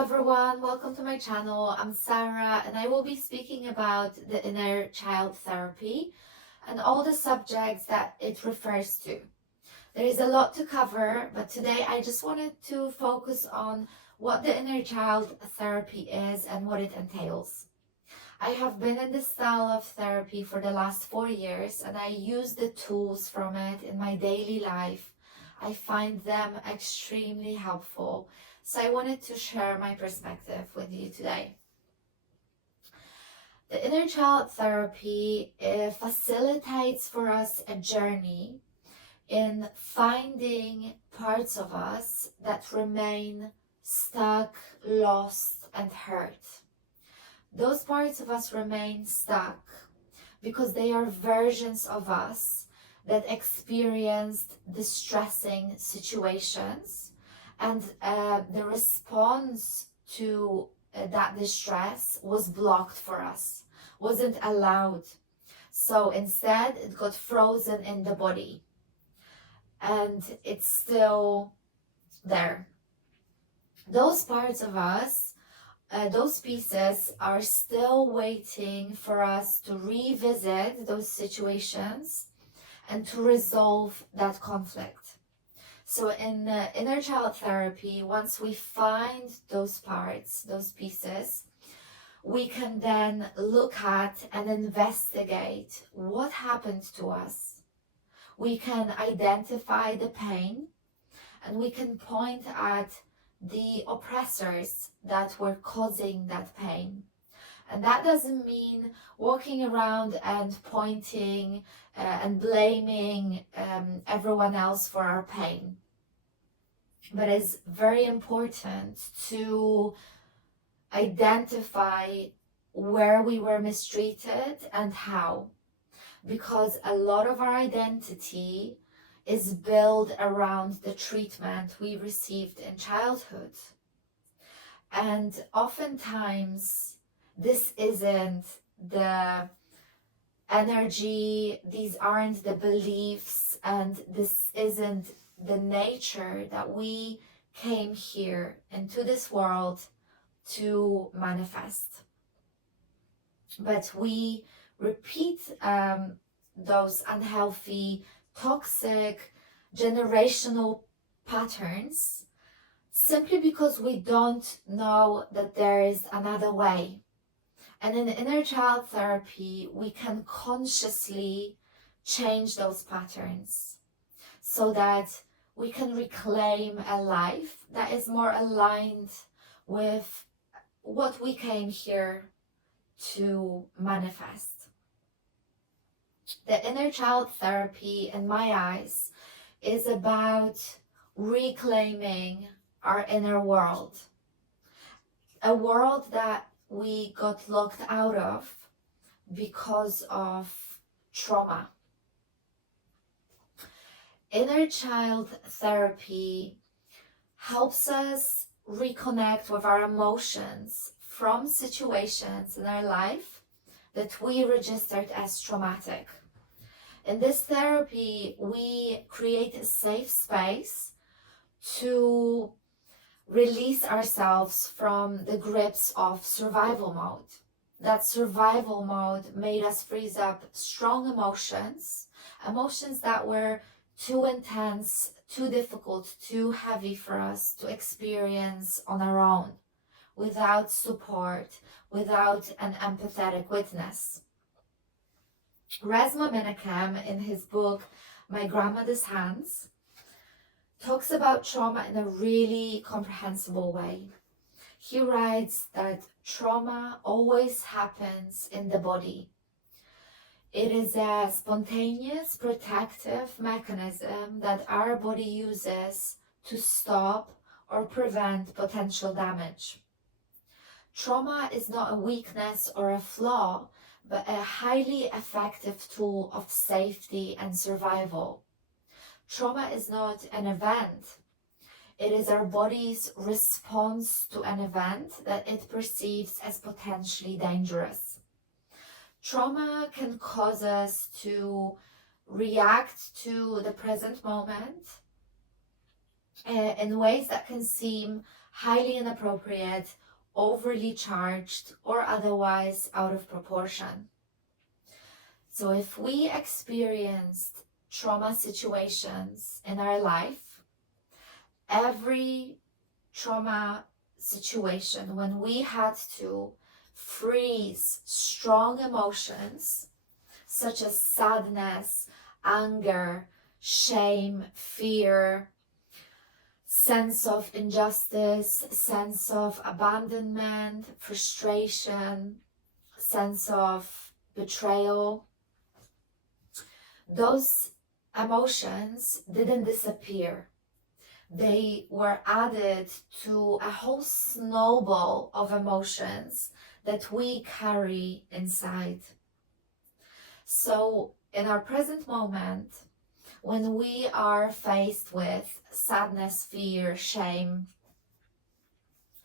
everyone, welcome to my channel. I'm Sarah and I will be speaking about the inner child therapy and all the subjects that it refers to. There is a lot to cover, but today I just wanted to focus on what the inner child therapy is and what it entails. I have been in this style of therapy for the last 4 years and I use the tools from it in my daily life. I find them extremely helpful. So I wanted to share my perspective with you today. The inner child therapy facilitates for us a journey in finding parts of us that remain stuck, lost, and hurt. Those parts of us remain stuck because they are versions of us that experienced distressing situations, and the response to that distress was blocked for us, wasn't allowed. So instead, it got frozen in the body, and it's still there. Those parts of us, those pieces are still waiting for us to revisit those situations and to resolve that conflict. So in inner child therapy, once we find those parts, those pieces, we can then look at and investigate what happened to us. We can identify the pain and we can point at the oppressors that were causing that pain. And that doesn't mean walking around and pointing and blaming everyone else for our pain. But it's very important to identify where we were mistreated and how. Because a lot of our identity is built around the treatment we received in childhood. And oftentimes, this isn't the energy, these aren't the beliefs, and this isn't the nature that we came here into this world to manifest. But we repeat those unhealthy, toxic, generational patterns simply because we don't know that there is another way. And in inner child therapy, we can consciously change those patterns so that we can reclaim a life that is more aligned with what we came here to manifest. The inner child therapy, in my eyes, is about reclaiming our inner world, a world that we got locked out of because of trauma. Inner child therapy helps us reconnect with our emotions from situations in our life that we registered as traumatic. In this therapy, we create a safe space to release ourselves from the grips of survival mode. That survival mode made us freeze up strong emotions that were too intense, too difficult, too heavy for us to experience on our own, without support, without an empathetic witness. Resma Menakem, in his book, My Grandmother's Hands, talks about trauma in a really comprehensible way. He writes that trauma always happens in the body. It is a spontaneous protective mechanism that our body uses to stop or prevent potential damage. Trauma is not a weakness or a flaw, but a highly effective tool of safety and survival. Trauma is not an event. It is our body's response to an event that it perceives as potentially dangerous. Trauma can cause us to react to the present moment in ways that can seem highly inappropriate, overly charged, or otherwise out of proportion. So if we experienced trauma situations in our life, every trauma situation when we had to freeze strong emotions such as sadness, anger, shame, fear, sense of injustice, sense of abandonment, frustration, sense of betrayal, those emotions didn't disappear. They were added to a whole snowball of emotions that we carry inside. So, in our present moment, when we are faced with sadness, fear, shame,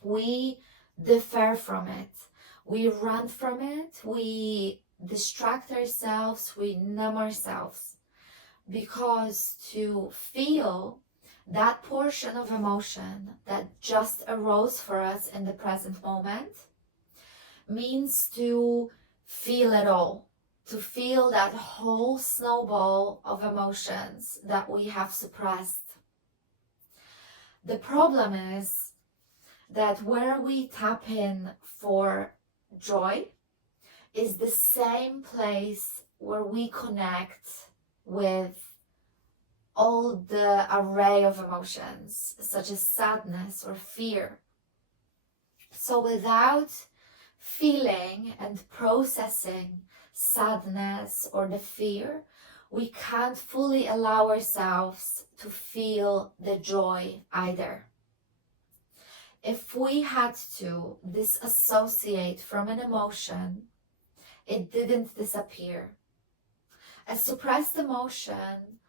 we defer from it. We run from it. We distract ourselves. We numb ourselves. Because to feel that portion of emotion that just arose for us in the present moment means to feel it all, to feel that whole snowball of emotions that we have suppressed. The problem is that where we tap in for joy is the same place where we connect with all the array of emotions, such as sadness or fear. So without feeling and processing sadness or the fear, we can't fully allow ourselves to feel the joy either. If we had to disassociate from an emotion, it didn't disappear. A suppressed emotion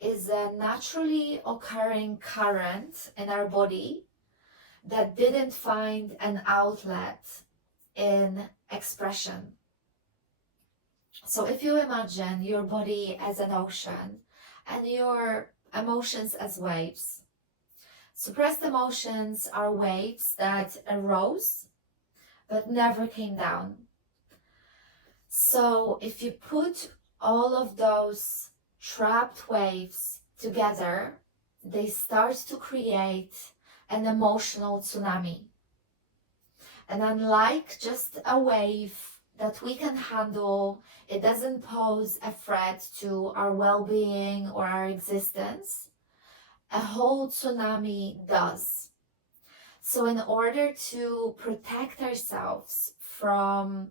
is a naturally occurring current in our body that didn't find an outlet in expression. So if you imagine your body as an ocean and your emotions as waves, suppressed emotions are waves that arose but never came down. So if you put all of those trapped waves together, they start to create an emotional tsunami. And unlike just a wave that we can handle, it doesn't pose a threat to our well-being or our existence, a whole tsunami does. So in order to protect ourselves from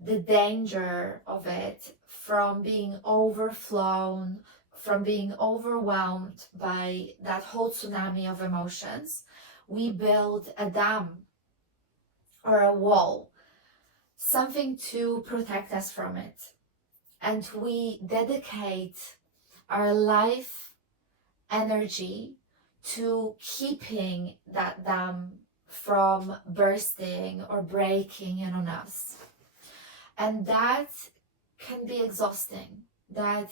the danger of it, from being overflown, from being overwhelmed by that whole tsunami of emotions, we build a dam or a wall, something to protect us from it. And we dedicate our life energy to keeping that dam from bursting or breaking in on us. And that can be exhausting. That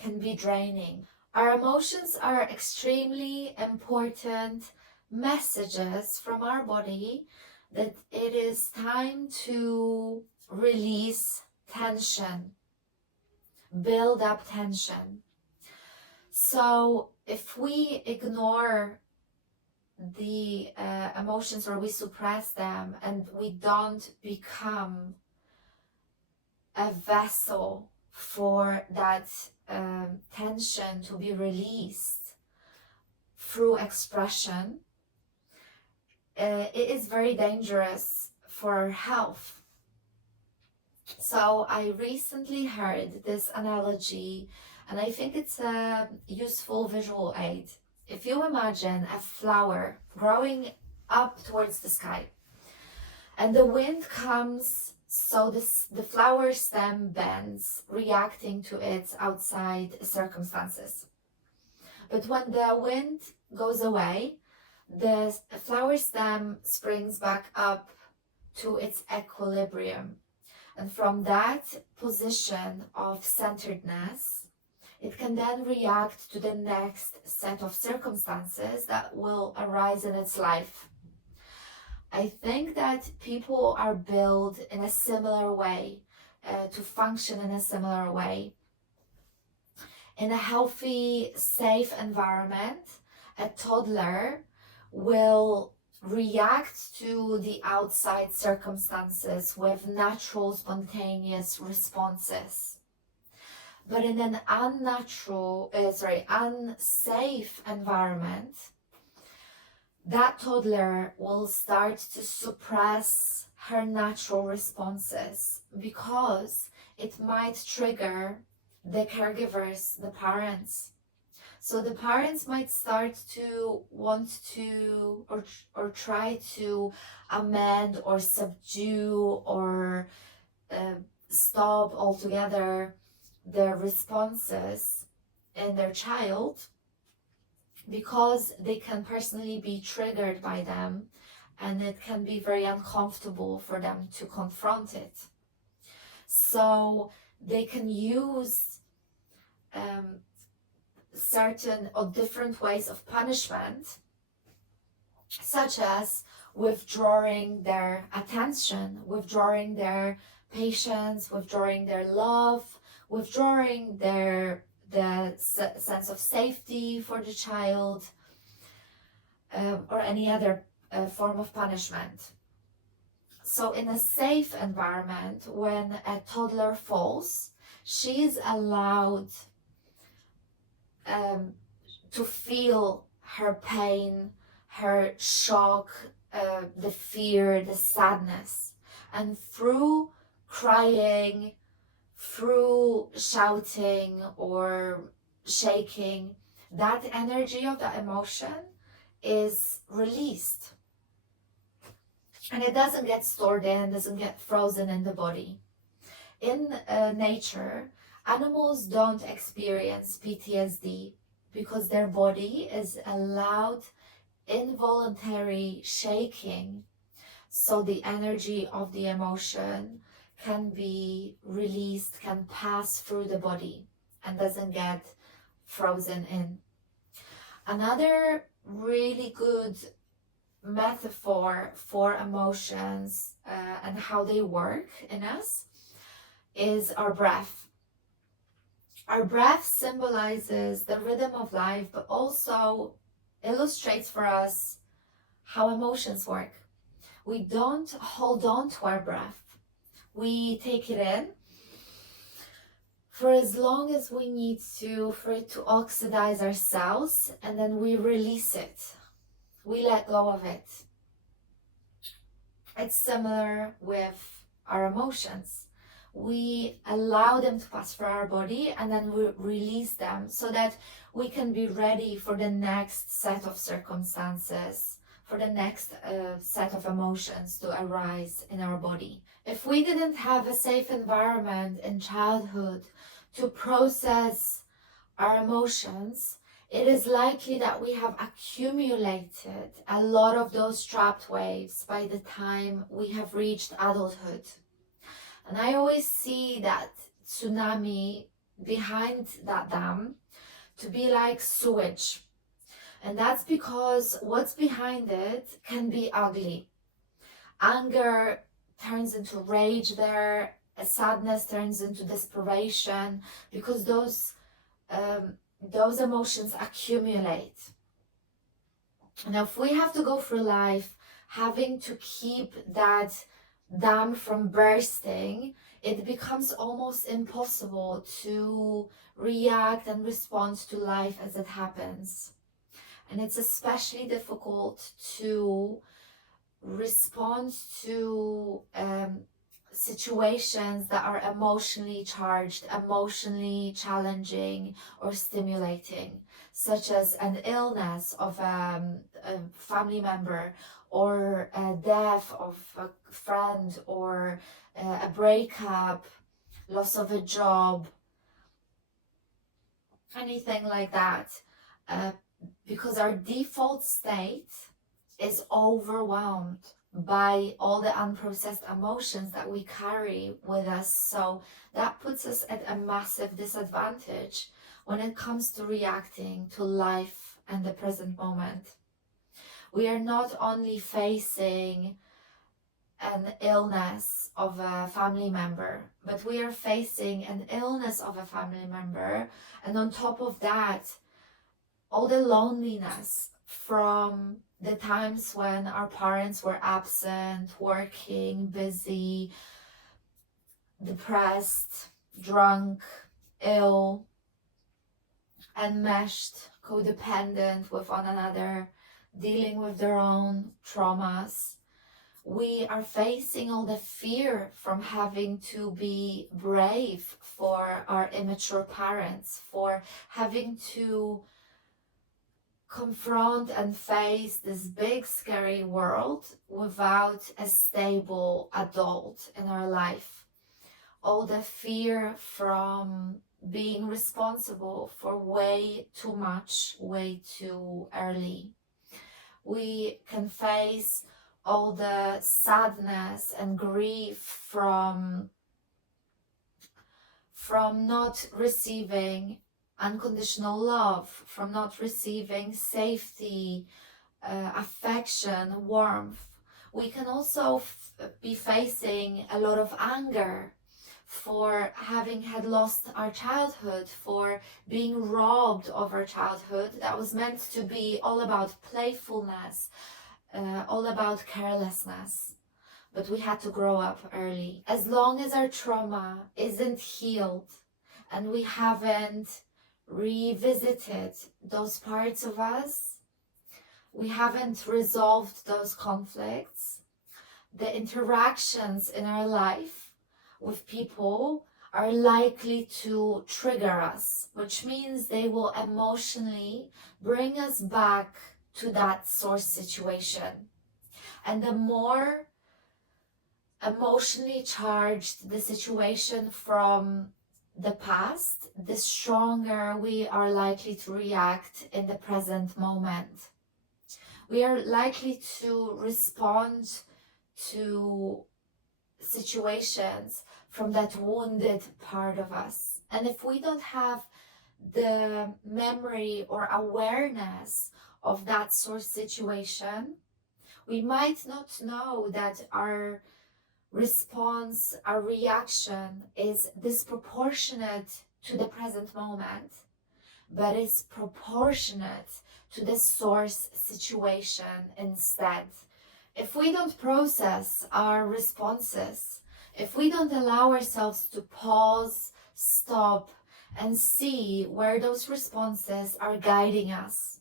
can be draining. Our emotions are extremely important messages from our body that it is time to release tension, build up tension. So if we ignore the emotions or we suppress them and we don't become a vessel for that tension to be released through expression, it is very dangerous for our health. So I recently heard this analogy, and I think it's a useful visual aid. If you imagine a flower growing up towards the sky, and the wind comes, so the flower stem bends, reacting to its outside circumstances. But when the wind goes away, the flower stem springs back up to its equilibrium. And from that position of centeredness, it can then react to the next set of circumstances that will arise in its life. I think that people are built in a similar way, to function in a similar way. In a healthy, safe environment, a toddler will react to the outside circumstances with natural, spontaneous responses. But in an unsafe environment, that toddler will start to suppress her natural responses because it might trigger the caregivers, the parents. So the parents might start to want to or try to amend or subdue or stop altogether their responses in their child because they can personally be triggered by them, and it can be very uncomfortable for them to confront it. So they can use certain or different ways of punishment, such as withdrawing their attention, withdrawing their patience, withdrawing their love, withdrawing the sense of safety for the child, or any other form of punishment. So in a safe environment, when a toddler falls, she is allowed to feel her pain, her shock, the fear, the sadness. And through crying, through shouting or shaking, that energy of that emotion is released. And it doesn't get stored in, doesn't get frozen in the body. In nature, animals don't experience PTSD because their body is allowed involuntary shaking, so the energy of the emotion can be released, can pass through the body and doesn't get frozen in. Another really good metaphor for emotions and how they work in us is our breath. Our breath symbolizes the rhythm of life, but also illustrates for us how emotions work. We don't hold on to our breath. We take it in for as long as we need to, for it to oxidize our cells, and then we release it. We let go of it. It's similar with our emotions. We allow them to pass through our body and then we release them so that we can be ready for the next set of circumstances, for the next set of emotions to arise in our body. If we didn't have a safe environment in childhood to process our emotions, it is likely that we have accumulated a lot of those trapped waves by the time we have reached adulthood. And I always see that tsunami behind that dam to be like sewage. And that's because what's behind it can be ugly. Anger turns into rage there, sadness turns into desperation, because those emotions accumulate. And if we have to go through life having to keep that dam from bursting, it becomes almost impossible to react and respond to life as it happens. And it's especially difficult to respond to situations that are emotionally charged, emotionally challenging or stimulating, such as an illness of a family member, or a death of a friend, or a breakup, loss of a job, anything like that, because our default state is overwhelmed by all the unprocessed emotions that we carry with us. So that puts us at a massive disadvantage when it comes to reacting to life and the present moment. We are not only facing an illness of a family member, but we are facing an illness of a family member, and on top of that, all the loneliness from the times when our parents were absent, working, busy, depressed, drunk, ill, enmeshed, codependent with one another, dealing with their own traumas. We are facing all the fear from having to be brave for our immature parents, for having to confront and face this big scary world without a stable adult in our life. All the fear from being responsible for way too much, way too early. We can face all the sadness and grief from not receiving unconditional love, from not receiving safety, affection, warmth. We can also be facing a lot of anger for having had lost our childhood, for being robbed of our childhood that was meant to be all about playfulness, all about carelessness. But we had to grow up early. As long as our trauma isn't healed and we haven't revisited those parts of us, we haven't resolved those conflicts, the interactions in our life with people are likely to trigger us, which means they will emotionally bring us back to that source situation. And the more emotionally charged the situation from the past, the stronger we are likely to react in the present moment. We are likely to respond to situations from that wounded part of us. And if we don't have the memory or awareness of that source situation, we might not know that our response, our reaction is disproportionate to the present moment, but is proportionate to the source situation instead. If we don't process our responses, if we don't allow ourselves to pause, stop, and see where those responses are guiding us,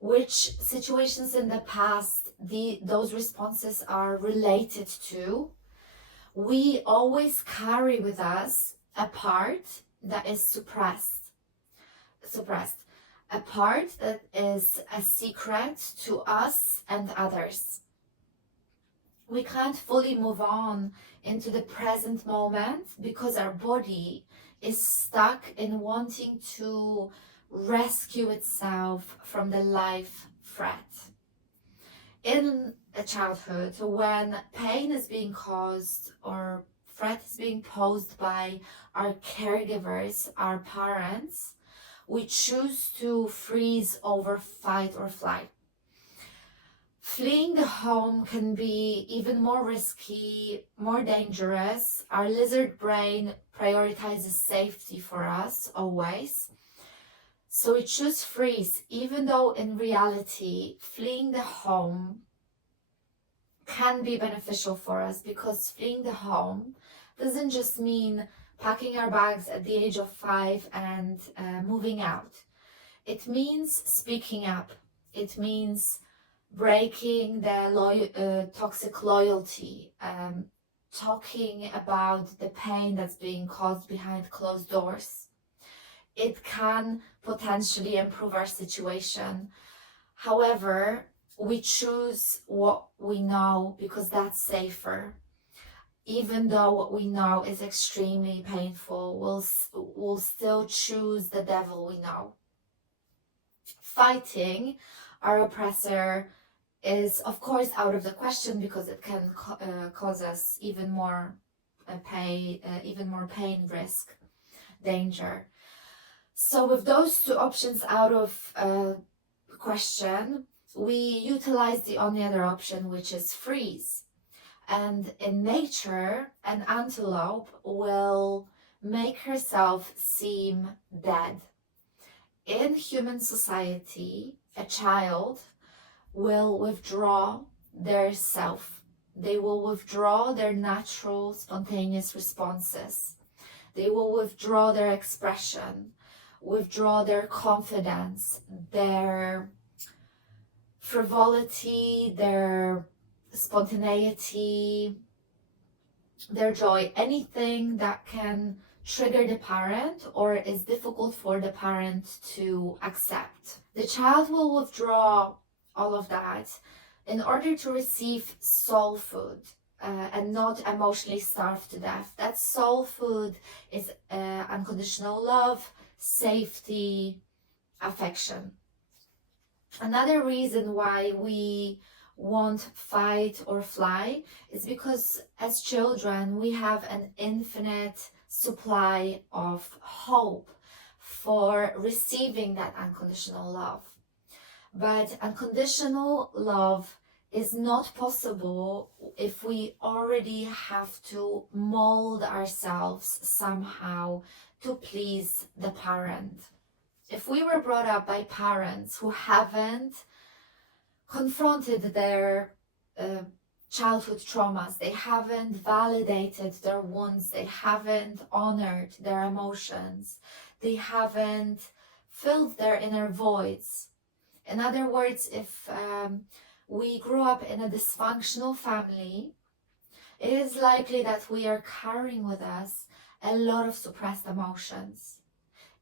which situations in the past those responses are related to, we always carry with us a part that is suppressed, a part that is a secret to us and others. We can't fully move on into the present moment because our body is stuck in wanting to rescue itself from the life threat. In a childhood, when pain is being caused or threat is being posed by our caregivers, our parents, we choose to freeze over fight or flight. Fleeing the home can be even more risky, more dangerous. Our lizard brain prioritizes safety for us always. So we choose freeze, even though in reality, fleeing the home can be beneficial for us, because fleeing the home doesn't just mean packing our bags at the age of 5 and moving out. It means speaking up. It means breaking the toxic loyalty, talking about the pain that's being caused behind closed doors. It can potentially improve our situation. However, we choose what we know because that's safer. Even though what we know is extremely painful, we'll still choose the devil we know. Fighting our oppressor is, of course, out of the question because it can cause us even more pain, risk, danger. So with those two options out of question, we utilize the only other option, which is freeze. And in nature, an antelope will make herself seem dead. In human society, a child will withdraw their self. They will withdraw their natural, spontaneous responses. They will withdraw their expression, withdraw their confidence, their frivolity, their spontaneity, their joy, anything that can trigger the parent or is difficult for the parent to accept. The child will withdraw all of that in order to receive soul food. And not emotionally starve to death. That soul food is unconditional love, safety, affection. Another reason why we won't fight or fly is because as children we have an infinite supply of hope for receiving that unconditional love. But unconditional love is not possible if we already have to mold ourselves somehow to please the parent. If we were brought up by parents who haven't confronted their childhood traumas, they haven't validated their wounds, they haven't honored their emotions, they haven't filled their inner voids. In other words, if we grew up in a dysfunctional family, it is likely that we are carrying with us a lot of suppressed emotions.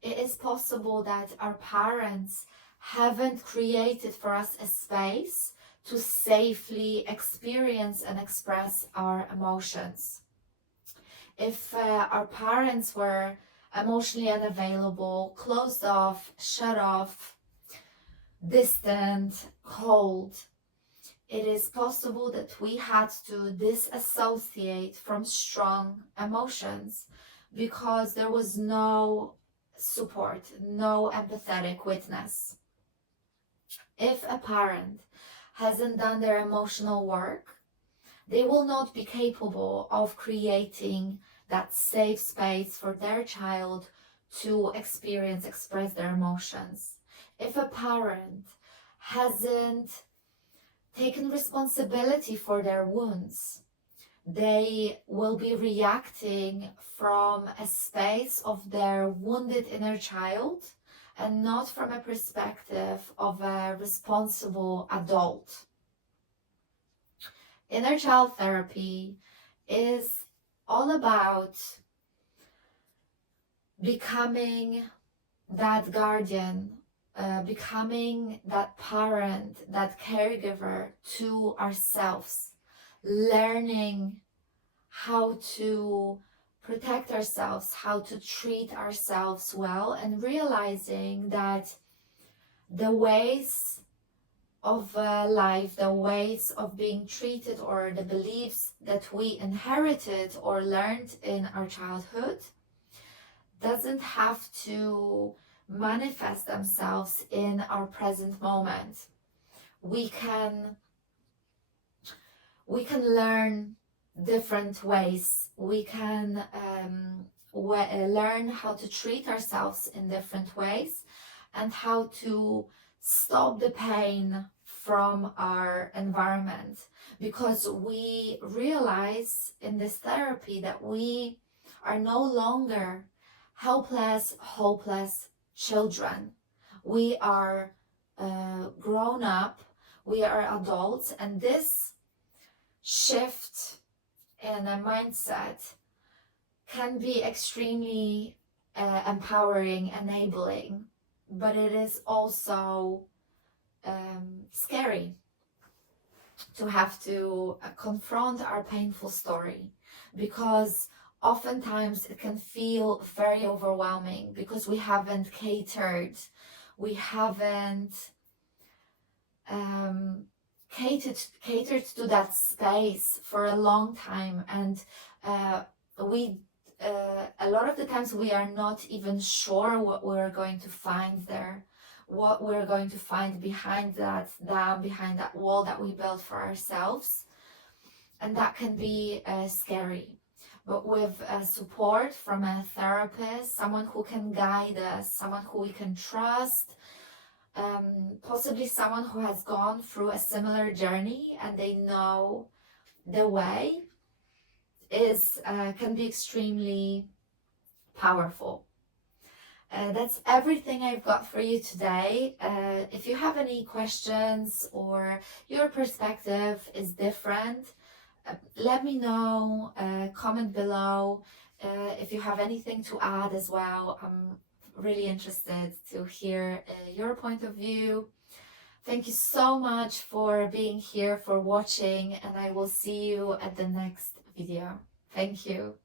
It is possible that our parents haven't created for us a space to safely experience and express our emotions. If our parents were emotionally unavailable, closed off, shut off, distant, cold, it is possible that we had to disassociate from strong emotions because there was no support, no empathetic witness. If a parent hasn't done their emotional work, they will not be capable of creating that safe space for their child to experience, express their emotions. If a parent hasn't taken responsibility for their wounds, they will be reacting from a space of their wounded inner child and not from a perspective of a responsible adult. Inner child therapy is all about becoming that guardian, becoming that parent, that caregiver to ourselves, learning how to protect ourselves, how to treat ourselves well, and realizing that the ways of life, the ways of being treated, or the beliefs that we inherited or learned in our childhood doesn't have to manifest themselves in our present moment. We can learn different ways. We can learn how to treat ourselves in different ways and how to stop the pain from our environment, because we realize in this therapy that we are no longer helpless, hopeless children. We are grown up, we are adults, and this shift in a mindset can be extremely empowering, enabling, but it is also scary to have to confront our painful story, because oftentimes it can feel very overwhelming because we haven't catered, we haven't catered to that space for a long time, and we a lot of the times we are not even sure what we're going to find there, what we're going to find behind that dam, behind that wall that we built for ourselves. And that can be scary. But with support from a therapist, someone who can guide us, someone who we can trust, possibly someone who has gone through a similar journey and they know the way, is can be extremely powerful. That's everything I've got for you today. If you have any questions or your perspective is different, let me know, comment below. If you have anything to add as well, I'm really interested to hear your point of view. Thank you so much for being here, for watching, and I will see you at the next video. Thank you.